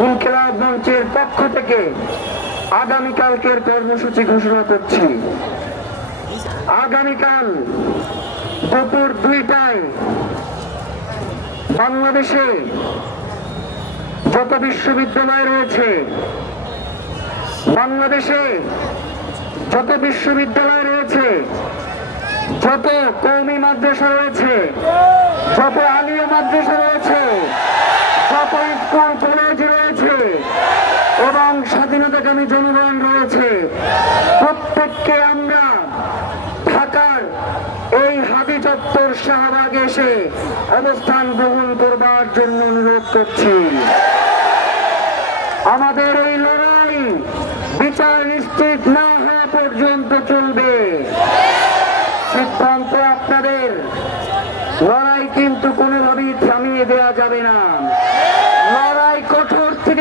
ইনকিলাব মঞ্চের পক্ষ থেকে আগামীকালকের কর্মসূচি ঘোষণা করছি। আগামীকাল দুপুর দুইটায় বাংলাদেশে যত বিশ্ববিদ্যালয় রয়েছে, বাংলাদেশে যত বিশ্ববিদ্যালয় রয়েছে, যত কৌমি মাদ্রাসা রয়েছে, যত আলিয়া মাদ্রাসা রয়েছে স্বাধীনতাকামী জনগণ রয়েছে। প্রত্যেককে আমরা ঢাকার এই হাবি চত্বর শাহবাগ এসে অবস্থান গ্রহণ করবার জন্য অনুরোধ করছি। আমাদের এই লড়াই বিচার নিশ্চিত না হওয়া পর্যন্ত চলবে। সিদ্ধান্ত আপনাদের। লড়াই কিন্তু কোনোভাবেই থামিয়ে দেওয়া যাবে না।